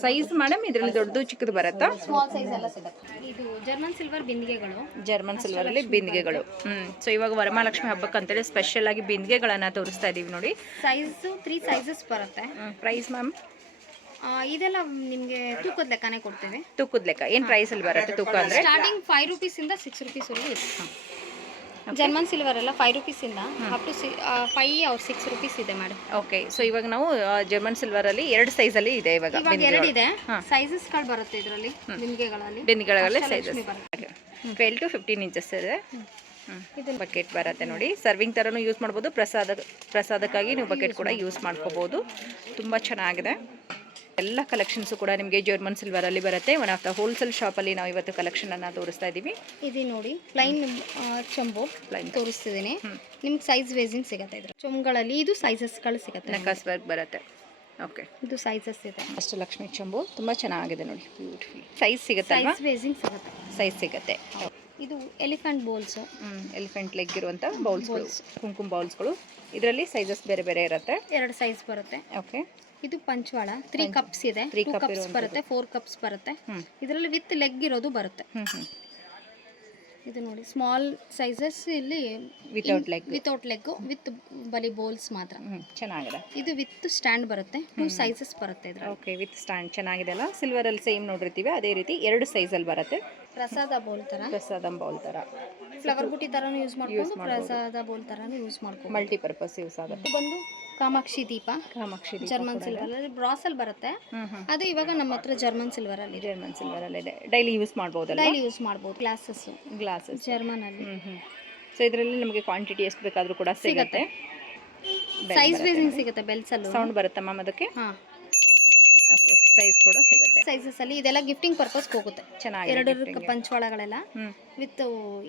ಸೈಜ್ ಮೇಡಮ್ ಇದರಲ್ಲಿ ದೊಡ್ಡದು ಚಿಕ್ಕದು ಬರುತ್ತಾ? ಸ್ಮಾಲ್ ಸೈಜ್ ಎಲ್ಲ ಸಿಗುತ್ತೆ. ಇದು ಜರ್ಮನ್ ಸಿಲ್ವರ್ ಬಿಂದಿಗೆಗಳು. ಜರ್ಮನ್ ಸಿಲ್ವರ್ ಅಲ್ಲಿ ಬಿಂದಿಗೆಗಳು. ಹ್ಮ್. ಸೊ ಇವಾಗ ವರಮಹಾಲಕ್ಷ್ಮಿ ಹಬ್ಬಕ್ಕೆ ಅಂತೇಳಿ ಸ್ಪೆಷಲ್ ಆಗಿ ಬಿಂದಿಗೆಗಳನ್ನ ತೋರಿಸ್ತಾ ಇದೀವಿ ನೋಡಿ. ಸೈಜ್ ತ್ರೀ ಸೈಜಸ್ ಬರುತ್ತೆ. ಪ್ರೈಸ್ ಮ್ಯಾಮ್ ಇದೆಲ್ಲ ನಿಮಗೆ ತೂಕದ ಲೆಕ್ಕನೇ ಕೊಡ್ತೇವೆ. ತೂಕದ ಲೆಕ್ಕ. ಏನ್ ಪ್ರೈಸ್ ಅಲ್ಲಿ ಬರುತ್ತೆ ತೂಕ ಅಂದ್ರೆ? ಸ್ಟಾರ್ಟಿಂಗ್ ಫೈವ್ ರುಪೀಸ್ ಇಂದ ಸಿಕ್ಸ್ ರುಪೀಸ್ ವರೆಗೂ ಇದೆ ಜರ್ಮನ್ ಸಿಲ್ವರ್ ಎಲ್ಲ ಫೈವ್ ರುಪೀಸಿಂದ ಅಪ್ ಟು ಸಿ ಫೈವ್ ಅವ್ರ ಸಿಕ್ಸ್ ರುಪೀಸ್ ಇದೆ ಮೇಡಮ್ ಓಕೆ ಸೊ ಇವಾಗ ನಾವು ಜರ್ಮನ್ ಸಿಲ್ವರ್ ಅಲ್ಲಿ ಎರಡು ಸೈಜಲ್ಲಿ ಇದೆ ಇವಾಗ ಇವಾಗ ಹಾ. ಸೈಜಸ್ಗಳು ಬರುತ್ತೆ ಇದರಲ್ಲಿ ಬಿಂದಿಗೆಗಳಲ್ಲಿ. ಬಿಂದಿಗೆಗಳಲ್ಲಿ ಸೈಜಸ್ ಬರುತ್ತೆ. ಟ್ವೆಲ್ ಟು ಫಿಫ್ಟೀನ್ ಇಂಚಸ್ ಇದೆ. ಬಕೆಟ್ ಬರುತ್ತೆ ನೋಡಿ. ಸರ್ವಿಂಗ್ ಥರನೂ ಯೂಸ್ ಮಾಡ್ಬೋದು. ಪ್ರಸಾದ ಪ್ರಸಾದಕ್ಕಾಗಿ ನೀವು ಬಕೆಟ್ ಕೂಡ ಯೂಸ್ ಮಾಡ್ಕೋಬೋದು. ತುಂಬ ಚೆನ್ನಾಗಿದೆ. ಎಲ್ಲ ಕಲೆಕ್ಷನ್ಸ್ ಕೂಡ ನಿಮಗೆ ಜರ್ಮನ್ ಸಿಲ್ವರಲ್ಲಿ ಬರುತ್ತೆ. ಒನ್ ಆಫ್ ದ ಹೋಲ್ಸೇಲ್ ಶಾಪಲ್ಲಿ ನಾವು ಇವತ್ತು ಕಲೆಕ್ಷನನ್ನು ತೋರಿಸ್ತಾ ಇದ್ದೀವಿ ಇದು ನೋಡಿ ಪ್ಲೈನ್ ಚಂಬು ಪ್ಲೈನ್ ತೋರಿಸ್ತಿದ್ದೀನಿ. ನಿಮ್ಗೆ ಸೈಜ್ ವೇಸಿಂಗ್ ಸಿಗುತ್ತೆ ಇದ್ರ ಚೊಂಬುಗಳಲ್ಲಿ ಇದು ಸೈಜಸ್ಗಳು ಸಿಗುತ್ತೆ ನಕಾಸ್ ವರ್ಕ್ ಬರುತ್ತೆ. ಓಕೆ ಇದು ಸೈಜಸ್ ಇದೆ. ಅಷ್ಟಲಕ್ಷ್ಮಿ ಚಂಬು ತುಂಬ ಚೆನ್ನಾಗಿದೆ ನೋಡಿ. ಬ್ಯೂಟಿಫುಲ್ ಸೈಜ್ ಸಿಗುತ್ತಲ್ವಾ? ಸೈಜ್ ವೇಸಿಂಗ್ ಸಿಗುತ್ತೆ. ಸೈಜ್ ಸಿಗುತ್ತೆ. ಇದು ಎಲಿಫೆಂಟ್ ಬೌಲ್ಸ್ ಎಲಿಫೆಂಟ್ ಲೆಗ್ ಇರುವಂತ ಬೌಲ್ಸ್ ಕುಂಕುಮ ಬೌಲ್ಸ್ಗಳು ಇದರಲ್ಲಿ ಸೈಜಸ್ ಬೇರೆ ಬೇರೆ ಇರುತ್ತೆ. ಎರಡು ಸೈಜ್ ಬರುತ್ತೆ. ಓಕೆ ಇದು ಪಂಚವಾಳ. ತ್ರೀ ಕಪ್ಸ್ ಇದೆ. ತ್ರೀ ಕಪ್ಸ್ ಬರುತ್ತೆ ಫೋರ್ ಕಪ್ಸ್ ಬರುತ್ತೆ. ಇದರಲ್ಲಿ ವಿತ್ ಲೆಗ್ ಇರೋದು ಬರುತ್ತೆ. ಇದು ನೋಡಿ ಸ್ಮಾಲ್ ಸೈಜಸ್ ಇಲ್ಲಿ without leg without leg with ಬಲಿ ಬೋಲ್ಸ್ ಮಾತ್ರ. ಚೆನ್ನಾಗಿದೆ. ಇದು ವಿತ್ ಸ್ಟ್ಯಾಂಡ್ ಬರುತ್ತೆ. ಟೂ ಸೈಜಸ್ ಬರುತ್ತೆ ಇದ್ರ ಓಕೆ ವಿತ್ ಸ್ಟ್ಯಾಂಡ್ ಚೆನ್ನಾಗಿದೆ ಅಲ್ಲ? ಸಿಲ್ವರ್ ಅಲ್ಲಿ ಸೇಮ್ ನೋಡಿರ್ತೀವಿ. ಅದೇ ರೀತಿ ಎರಡು ಸೈಜ್ ಅಲ್ಲಿ ಬರುತ್ತೆ. ಪ್ರಸಾದ ಬೌಲ್ ತರ. ಪ್ರಸಾದ ಬೌಲ್ ತರ. ಫ್ಲವರ್ ಬುಟ್ಟಿ ತರನು ಯೂಸ್ ಮಾಡ್ಕೊಂಡು ಪ್ರಸಾದ ಬೋಲ್ ತರನು ಯೂಸ್ ಮಾಡ್ಕೊಂಡು ಮಲ್ಟಿಪರ್ಪಸ್ ಯೂಸ್ ಆಗುತ್ತೆ. ಬಂದು ಕಾಮಾಕ್ಷಿ ದೀಪ. ಕಾಮಾಕ್ಷಿ ದೀಪ ಜರ್ಮನ್ ಸಿಲ್ವರ್ ಅಲ್ಲಿ. ಬ್ರಾಸಲ್ ಬರುತ್ತೆ. ಅದು ಇವಾಗ ನಮ್ಮ ಹತ್ರ ಜರ್ಮನ್ ಸಿಲ್ವರ್ ಅಲ್ಲಿ ಜರ್ಮನ್ ಸಿಲ್ವರ್ ಅಲ್ಲಿ ಇದೆ. ಡೈಲಿ ಯೂಸ್ ಮಾಡ್ಬೋದು ಡೈಲಿ ಯೂಸ್ ಮಾಡ್ಬೋದು. ಗ್ಲಾಸಸ್ ಗ್ಲಾಸಸ್ ಜರ್ಮನ್ ಅಲ್ಲಿ. ಸೊ ಇದರಲ್ಲಿ ನಮಗೆ ಕ್ವಾಂಟಿಟಿ ಎಷ್ಟು ಬೇಕಾದರೂ ಕೂಡ ಸಿಗುತ್ತೆ. ಸೈಜ್ ಬೇಸಿಂಗ್ ಸಿಗುತ್ತೆ ಬೆಲ್ಸ್ ಅಲ್ಲಿ. ಸೌಂಡ್ ಬರುತ್ತೆ ಮ್ಯಾಮ್ ಅದಕ್ಕೆ? ಹಾ. ಓಕೆ ಸೈಜ್ ಕೂಡ ಸಿಗುತ್ತೆ. ಸೈಜಸ್ ಅಲ್ಲಿ ಇದೆಲ್ಲ ಗಿಫ್ಟಿಂಗ್ ಪರ್ಪಸ್ ಹೋಗುತ್ತೆ. ಚೆನ್ನಾಗಿ ಎರಡು ಗೆ. ಪಂಚವಾಳಗಳೆಲ್ಲ ವಿತ್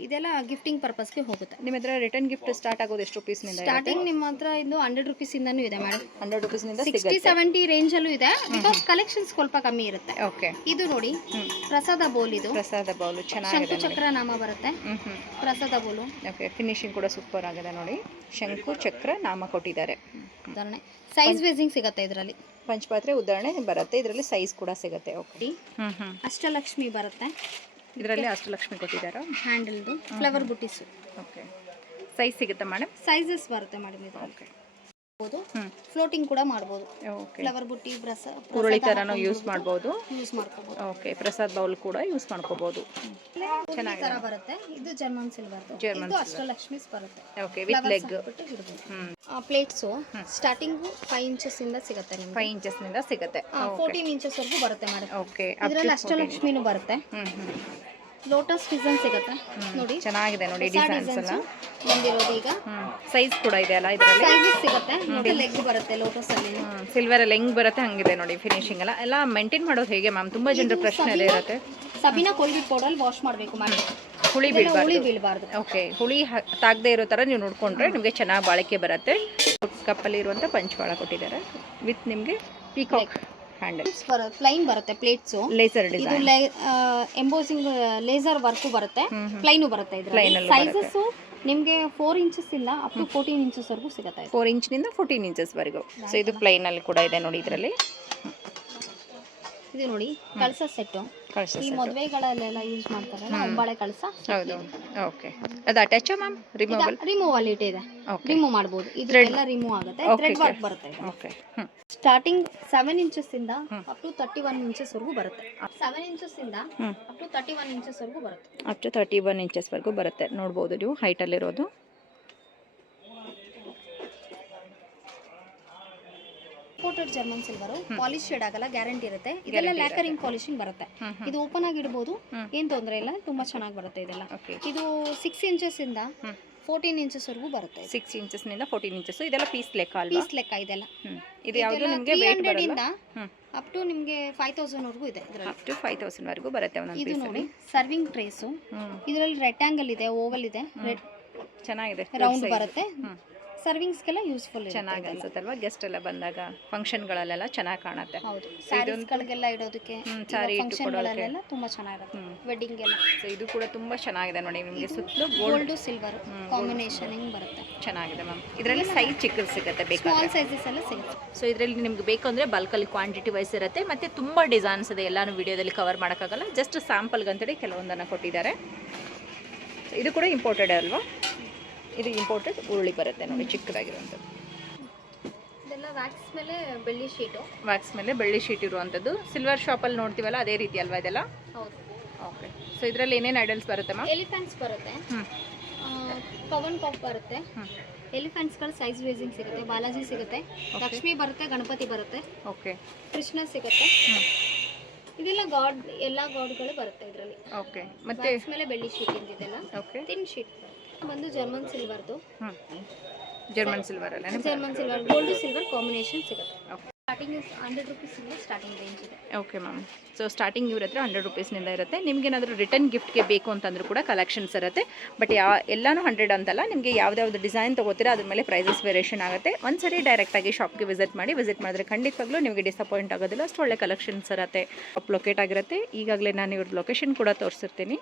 ಇದೆಲ್ಲ ಗಿಫ್ಟಿಂಗ್ ಪರ್ಪಸ್ಗೆ ಹೋಗುತ್ತೆ. ನಿಮ್ಮ ಹತ್ರ ರಿಟರ್ನ್ ಗಿಫ್ಟ್ ಸ್ಟಾರ್ಟ್ ಆಗೋದು ಎಷ್ಟು ರುಪೀಸ್ನಿಂದ ಸ್ಟಾರ್ಟಿಂಗ್ ನಿಮ್ಮ ಹತ್ರ ಇದು ಹಂಡ್ರೆಡ್ ರುಪೀಸ್ ಇಂದನೂ ಇದೆ ಮೇಡಮ್ ಹಂಡ್ರೆಡ್ ರುಪೀಸ್ನಿಂದ ಸಿಕ್ಸ್ಟಿ ಸಿಗುತ್ತೆ. ಸೆವೆಂಟಿ ರೇಂಜ್ ಅಲ್ಲೂ ಇದೆ. ಬಿಕಾಸ್ ಕಲೆಕ್ಷನ್ಸ್ ಸ್ವಲ್ಪ ಕಮ್ಮಿ ಇರುತ್ತೆ. ಓಕೆ ಇದು ನೋಡಿ ಪ್ರಸಾದ ಬೌಲ್ ಇದು. ಪ್ರಸಾದ ಬೌಲ್ ಚೆನ್ನಾಗಿ ಚೆನ್ನಾಗಿದೆ ಚಕ್ರ ನಾಮ ಬರುತ್ತೆ. ಪ್ರಸಾದ ಬೋಲು ಓಕೆ ಫಿನಿಶಿಂಗ್ ಕೂಡ ಸೂಪರ್ ಆಗಿದೆ ನೋಡಿ. ಶಂಕು ಚಕ್ರ ನಾಮ ಕೊಟ್ಟಿದ್ದಾರೆ. ಉದಾಹರಣೆ. ಸೈಜ್ ವೇಸಿಂಗ್ ಸಿಗುತ್ತೆ ಇದರಲ್ಲಿ. ಪಂಚಪಾತ್ರೆ ಉದಾಹರಣೆ ಬರುತ್ತೆ. ಇದರಲ್ಲಿ ಸೈಜ್ ಕೂಡ ಸಿಗುತ್ತೆ ಓಕೆ ಹ್ಮ್ ಹ್ಞೂ ಅಷ್ಟಲಕ್ಷ್ಮಿ ಬರುತ್ತೆ. ಇದರಲ್ಲಿ ಅಷ್ಟಲಕ್ಷ್ಮಿ ಕೊಟ್ಟಿದ್ದಾರೆ? ಹ್ಯಾಂಡಲ್ದು ಫ್ಲವರ್ ಬುಟ್ಟಿಸು. ಓಕೆ ಸೈಜ್ ಸಿಗುತ್ತೆ ಮೇಡಮ್ ಸೈಜಸ್ ಬರುತ್ತೆ ಮೇಡಮ್ ಇದು ಓಕೆ ಫ್ಲೋಟಿಂಗ್ ಕೂಡ ಮಾಡಬಹುದು ಫ್ಲವರ್ ಬುಟ್ಟಿ ಹುರುಳಿ ಥರನೂ ಯೂಸ್ ಮಾಡಬಹುದು ಯೂಸ್ ಮಾಡ್ಕೋಬಹುದು ಓಕೆ ಪ್ರಸಾದ್ ಬೌಲ್ ಕೂಡ ಯೂಸ್ ಮಾಡ್ಕೋಬಹುದು ಚೆನ್ನಾಗಿ ತರ ಬರುತ್ತೆ. ಇದು ಜರ್ಮನ್ ಸಿಲ್ವರ್ ಜರ್ಮನ್ ಅಷ್ಟಲಕ್ಷ್ಮೀಸ್ ಬರುತ್ತೆ. Okay with leg plates plates starting five inches ಇಂದ ಸಿಗುತ್ತೆ ನಿಮ್ಗೆ. ಇಂಚಸ್ನಿಂದ ಸಿಗುತ್ತೆ. ಫೋರ್ಟೀನ್ ಇಂಚಸ್ ವರೆಗೂ ಬರುತ್ತೆ ಮೇಡಮ್ ಓಕೆ ಇದರಲ್ಲಿ ಅಷ್ಟಲಕ್ಷ್ಮಿನೂ ಬರುತ್ತೆ. ಲೋಟಸ್ ಡಿಸೈನ್ ಸಿಗುತ್ತೆ. ನೋಡಿ. ಚೆನ್ನಾಗಿದೆ ನೋಡಿ ಡಿಸೈನ್ಸ್ ಎಲ್ಲ. ಬಂದಿರೋದು ಈಗ. ಸೈಜ್ ಕೂಡ ಇದೆ ಅಲ್ಲ ಇದರಲ್ಲಿ? ಸೈಜ್ ಸಿಗುತ್ತೆ. ನೋಡಿ ಲೆಗ್ ಬರುತ್ತೆ ಲೋಟಸ್ ಅಲ್ಲಿ. ಸಿಲ್ವರ್ ಅಲ್ಲಿ ಹೆಂಗ್ ಬರುತ್ತೆ ಹಂಗಿದೆ ನೋಡಿ ಫಿನಿಶಿಂಗ್ ಎಲ್ಲ. ಎಲ್ಲ ಮೇಂಟೈನ್ ಮಾಡೋದು ಹೇಗೆ ಮ್ಯಾಮ್ ತುಂಬಾ ಜನರ ಪ್ರಶ್ನೆ ಎಲ್ಲ ಇರುತ್ತೆ. ಸಬಿನ ಕೊಲ್ಗೇಟ್ ಪೌಡರ್ ವಾಶ್ ಮಾಡಬೇಕು ಮ್ಯಾಮ್ ಹುಳಿ ಬೀಳಬಾರ್ದು. ಓಕೆ ಹುಳಿ ತಾಗದೇ ಇರೋ ಥರ ನೀವು ನೋಡ್ಕೊಂಡ್ರೆ ನಿಮಗೆ ಚೆನ್ನಾಗಿ ಬಾಳಿಕೆ ಬರುತ್ತೆ. ಕಪ್ಪಲ್ಲಿ ಇರುವಂಥ ಪಂಚವಾಳ ಕೊಟ್ಟಿದ್ದಾರೆ. ವಿತ್ ನಿಮಗೆ ಪೀಕಾಕ್ ಹ್ಯಾಂಡಲ್ ಪ್ಲೈನ್ ಬರುತ್ತೆ ಪ್ಲೇಟ್ಸು ಲೇಸರ್ ಇದು ಡಿಸೈನ್ ಎಂಬೋಸಿಂಗ್ ಲೇಸರ್ ವರ್ಕು ಬರುತ್ತೆ. ಪ್ಲೈನು ಬರುತ್ತೆ Plain ಅಲ್ಲೂ ಸೈಜಸ್ ನಿಮಗೆ ಫೋರ್ ಇಂಚಸ್ ಇಲ್ಲ ಅಪ್ ಟು ಫೋರ್ಟೀನ್ ಇಂಚಸ್ ವರೆಗೂ ಸಿಗುತ್ತೆ ಇದು. ಫೋರ್ ಇಂಚ್ನಿಂದ ಫೋರ್ಟೀನ್ ಇಂಚಸ್ವರೆಗೂ ಸೊ ಇದು ಪ್ಲೈನಲ್ಲಿ ಕೂಡ ಇದೆ ನೋಡಿ ಇದರಲ್ಲಿ. ಇದು ನೋಡಿ ಕಳಸ ಸೆಟ್ಟು ಕಳಿಸ ಈ ಮದುವೆಗಳಲ್ಲೆಲ್ಲ ಯೂಸ್ ಮಾಡ್ತಾರಲ್ಲ ಅಂಬಾಳೆ ಕಳಸ ಹೌದು ಓಕೆ ಅದು ಅಟ್ಯಾಚಾ ಮ್ಯಾಮ್ ರಿಮೂವಲ್ ರಿಮೂವ್ ಅಲ್ಲಿ ಇದೆ. ರಿಮೂವ್ ಮಾಡ್ಬೋದು. ಇದೆಲ್ಲ ರಿಮೂವ್ ಆಗುತ್ತೆ. ಥ್ರೆಡ್ ವರ್ಕ್ ಬರುತ್ತೆ ಓಕೆ ಸ್ಟಾರ್ಟಿಂಗ್ ಸೆವೆನ್ ಇಂಚಸ್ ಇಂದ up to thirty one inches ವರೆಗೂ ಬರುತ್ತೆ. ಸೆವೆನ್ ಇಂಚಸ್ ಇಂದ up to thirty one inches ವರೆಗೂ ಬರುತ್ತೆ. ಅಪ್ ಟು ತರ್ಟಿ ಒನ್ ಇಂಚಸ್ವರೆಗೂ ಬರುತ್ತೆ. ನೋಡ್ಬೋದು ನೀವು ಹೈಟಲ್ಲಿರೋದು coated German silver polish shade ಆಗಲ್ಲ ಗ್ಯಾರಂಟಿ ಇರುತ್ತೆ. ಇದೆಲ್ಲ ಲ್ಯಾಕರಿಂಗ್ ಪಾಲಿಶಿಂಗ್ ಬರುತ್ತೆ. ಇದು ಓಪನ್ ಆಗಿ ಇಡ್ಬೋದು ಹ್ಮ್. ಏನ್ ತೊಂದರೆ ಇಲ್ಲ ತುಂಬಾ ಚೆನ್ನಾಗಿ ಬರುತ್ತೆ ಇದೆಲ್ಲ. ಓಕೆ ಇದು ಸಿಕ್ಸ್ ಇಂಚಸ್ ಇಂದ. ಫೋರ್ಟೀನ್ ಇಂಚಸ್ ವರೆಗೂ ಬರುತ್ತೆ ಸಿಕ್ಸ್ ಇಂಚಸ್ನಿಂದ ಫೋರ್ಟೀನ್ ಇಂಚಸ್ ಇದೆಲ್ಲ ಪೀಸ್ ಲೆಕ್ಕ ಪೀಸ್ ಲೆಕ್ಕ ಇದೆಲ್ಲ. ಇದು ಯಾವುದು ನಿಮಗೆ ವೇಟ್ ಬರಲ್ಲ? ಅಪ್ ಟು ನಿಮಗೆ ಫೈವ್ ತೌಸಂಡ್ ವರೆಗೂ ಇದೆ ಅಪ್ ಟು ಫೈವ್ ತೌಸಂಡ್ವರೆಗೂ ಬರುತ್ತೆ ಒಂದೊಂದು ಇದು ನೋಡಿ ಸರ್ವಿಂಗ್ ಟ್ರೇಸು ಇದರಲ್ಲಿ ರೆಕ್ಟ್ಯಾಂಗಲ್ ಇದೆ ಓವಲ್ ಇದೆ ಚೆನ್ನಾಗಿದೆ. ರೌಂಡ್ ಬರುತ್ತೆ. ಸರ್ವಿಂಗ್ಸ್ಗೆಲ್ಲ ಯೂಸ್ಫುಲ್ ಚೆನ್ನಾಗಿ ಅನ್ಸುತ್ತಲ್ವಾ? ಗೆಸ್ಟ್ ಎಲ್ಲ ಬಂದಾಗ ಫಂಕ್ಷನ್ಗಳಲ್ಲೆಲ್ಲ ಚೆನ್ನಾಗಿ ಕಾಣುತ್ತೆ. ಹೌದು ಸ್ಯಾರೀಸ್ಗಳಿಗೆಲ್ಲ ಇಡೋದಕ್ಕೆ ಸಾರಿ ಫಂಕ್ಷನ್ಗಳಲ್ಲೆಲ್ಲ ತುಂಬಾ ಚೆನ್ನಾಗಿರುತ್ತೆ. ವೆಡ್ಡಿಂಗ್ ಎಲ್ಲ ಸೊ ಇದು ಕೂಡ ತುಂಬಾ ಚೆನ್ನಾಗಿದೆ ನೋಡಿ ನಿಮಗೆ ಸುತ್ತಲೂ ಗೋಲ್ಡ್ ಸಿಲ್ವರ್ ಕಾಂಬಿನೇಷನ್ ಹಿಂಗ್ ಬರುತ್ತೆ. ಚೆನ್ನಾಗಿದೆ ಮ್ಯಾಮ್ ಇದರಲ್ಲಿ ಸೈಜ್ ಚಿಕ್ಕದು ಸಿಗುತ್ತೆ ಬೇಕಾದ್ರೆ. ಸ್ಮಾಲ್ ಸೈಜಸ್ ಎಲ್ಲ ಸಿಗುತ್ತೆ. ಸೊ ಇದರಲ್ಲಿ ನಿಮ್ಗೆ ಬೇಕು ಅಂದರೆ ಬಲ್ಕಲ್ಲಿ ಕ್ವಾಂಟಿಟಿ ವೈಸ್ ಇರುತ್ತೆ ಮತ್ತೆ ತುಂಬಾ ಡಿಸೈನ್ಸ್ ಇದೆ ಎಲ್ಲಾನು ವಿಡಿಯೋದಲ್ಲಿ ಕವರ್ ಮಾಡೋಕ್ಕಾಗಲ್ಲ. ಜಸ್ಟ್ ಸ್ಯಾಂಪಲ್ಗಂತೇಳಿ ಕೆಲವೊಂದನ್ನು ಕೊಟ್ಟಿದ್ದಾರೆ. ಇದು ಕೂಡ ಇಂಪೋರ್ಟೆಡ್ ಅಲ್ವಾ? ಇದು ಇಂಪೋರ್ಟೆಡ್ ಉರುಳಿ ಬರುತ್ತೆ ನೋಡಿ ಚಿಕ್ಕದಾಗಿರುವಂಥದ್ದು. ಇದೆಲ್ಲ ವ್ಯಾಕ್ಸ್ ಮೇಲೆ ಬೆಳ್ಳಿ ಶೀಟು. ವ್ಯಾಕ್ಸ್ ಮೇಲೆ ಬೆಳ್ಳಿ ಶೀಟ್ ಇರುವಂಥದ್ದು. ಸಿಲ್ವರ್ ಶಾಪಲ್ಲಿ ನೋಡ್ತೀವಲ್ಲ ಅದೇ ರೀತಿ ಅಲ್ವಾ ಇದೆಲ್ಲ? ಹೌದು. ಓಕೆ ಸೊ ಇದರಲ್ಲಿ ಏನೇನು ಐಡಲ್ಸ್ ಬರುತ್ತೆ ಮ್ಯಾಮ್ ಎಲಿಫೆಂಟ್ಸ್ ಬರುತ್ತೆ. ಪವನ್ ಕಾಪ್ ಬರುತ್ತೆ. ಎಲಿಫೆಂಟ್ಸ್ಗಳು ಸೈಜ್ ವೈಸಿಂಗ್ ಸಿಗುತ್ತೆ ಬಾಲಾಜಿ ಸಿಗುತ್ತೆ. ಲಕ್ಷ್ಮಿ ಬರುತ್ತೆ ಗಣಪತಿ ಬರುತ್ತೆ. ಓಕೆ ಕೃಷ್ಣ ಸಿಗುತ್ತೆ. ಇದೆಲ್ಲ ಗಾಡ್ ಎಲ್ಲ ಗಾಡ್ಗಳು ಬರುತ್ತೆ ಇದರಲ್ಲಿ. ಓಕೆ ಮತ್ತೆ? ಮೇಲೆ ಬೆಳ್ಳಿ ಶೀಟ್ ಇದೆಲ್ಲ ಓಕೆ ತಿನ್ ಶೀಟ್ ಬಂದು ಜರ್ಮನ್ ಸಿಲ್ವರ್ದು. ಜರ್ಮನ್ ಅಲ್ಲ German silver gold silver combination ಸಿಗುತ್ತೆ. ಸ್ಟಾರ್ಟಿಂಗ್ ಹಂಡ್ರೆಡ್ ರುಪೀಸಿಂದ ಸ್ಟಾರ್ಟಿಂಗ್ ರೇಂಜ್ ಇದೆ ಓಕೆ ಮ್ಯಾಮ್. ಸೊ ಸ್ಟಾರ್ಟಿಂಗ್ ಇವ್ರ ಹತ್ರ ಹಂಡ್ರೆಡ್ ರುಪೀಸ್ನಿಂದ ಇರುತ್ತೆ. ನಿಮ್ಗೇನಾದರೂ ರಿಟರ್ನ್ ಗಿಫ್ಟ್ಗೆ ಬೇಕು ಅಂತಂದ್ರೂ ಕೂಡ ಕಲೆಕ್ಷನ್ಸ್ ಇರುತ್ತೆ. ಬಟ್ ಯಾವ ಎಲ್ಲಾನು ಹಂಡ್ರೆಡ್ ಅಂತಲ್ಲ ನಿಮಗೆ ಯಾವ್ದಾವ್ದು ಡಿಸೈನ್ ತೊಗೋತೀರಾ ಅದ್ರ ಮೇಲೆ ಪ್ರೈಸಸ್ ವೇರಿಯೇಷನ್ ಆಗುತ್ತೆ. ಒಂದ್ಸರಿ ಡೈರೆಕ್ಟಾಗಿ ಶಾಪ್ಗೆ ವಿಸಿಟ್ ಮಾಡಿ ವಿಸಿಟ್ ಮಾಡಿದ್ರೆ ಖಂಡಿತವಾಗ್ಲೂ ನಿಮಗೆ ಡಿಸಪಾಯಿಂಟ್ ಆಗೋದಿಲ್ಲ. ಅಷ್ಟು ಒಳ್ಳೆ ಕಲೆಕ್ಷನ್ಸ್ ಇರುತ್ತೆ. ಶಾಪ್ ಲೊಕೇಟ್ ಆಗಿರುತ್ತೆ. ಈಗಾಗಲೇ ನಾನು ಇವ್ರದ್ದು ಲೊಕೇಶನ್ ಕೂಡ ತೋರಿಸಿರ್ತೀನಿ.